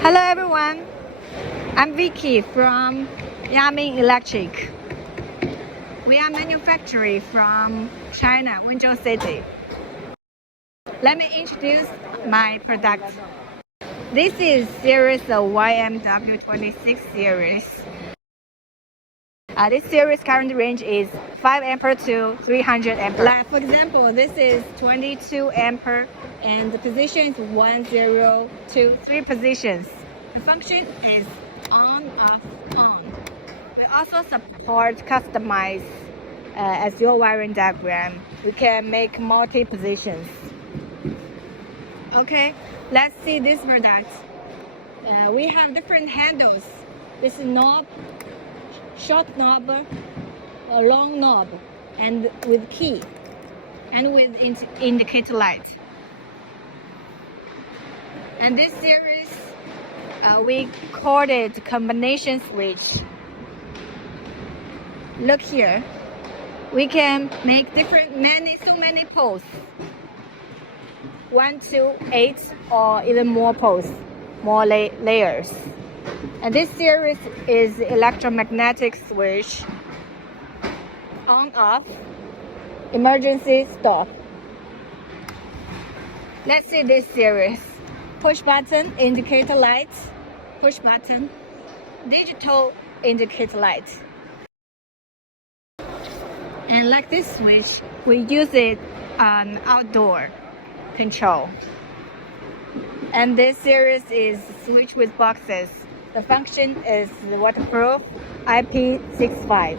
Hello everyone, I'm Vicky from Yaming Electric. We are manufacturing from China, Wenzhou City. Let me introduce my product. This is series of YMW26 series. This series current range is 5 ampere to 300 ampere. Like for example, this is 22 ampere and the position is 1, 0, 2, 3 positions. The function is on, off, on. We also support customize as your wiring diagram. We can make multi positions. Okay, let's see this product. We have different handles. This is knob, short knob, a long knob, and with key, and with indicator light. And this series, we called it combination switch. Look here, we can make so many poles. 1, 2, 8, or even more poles, more layers. And this series is electromagnetic switch, on off, emergency stop. Let's see this series. Push button, indicator light, push button, digital indicator light. And like this switch, we use it on outdoor control. And this series is switch with boxes. The function is waterproof IP65.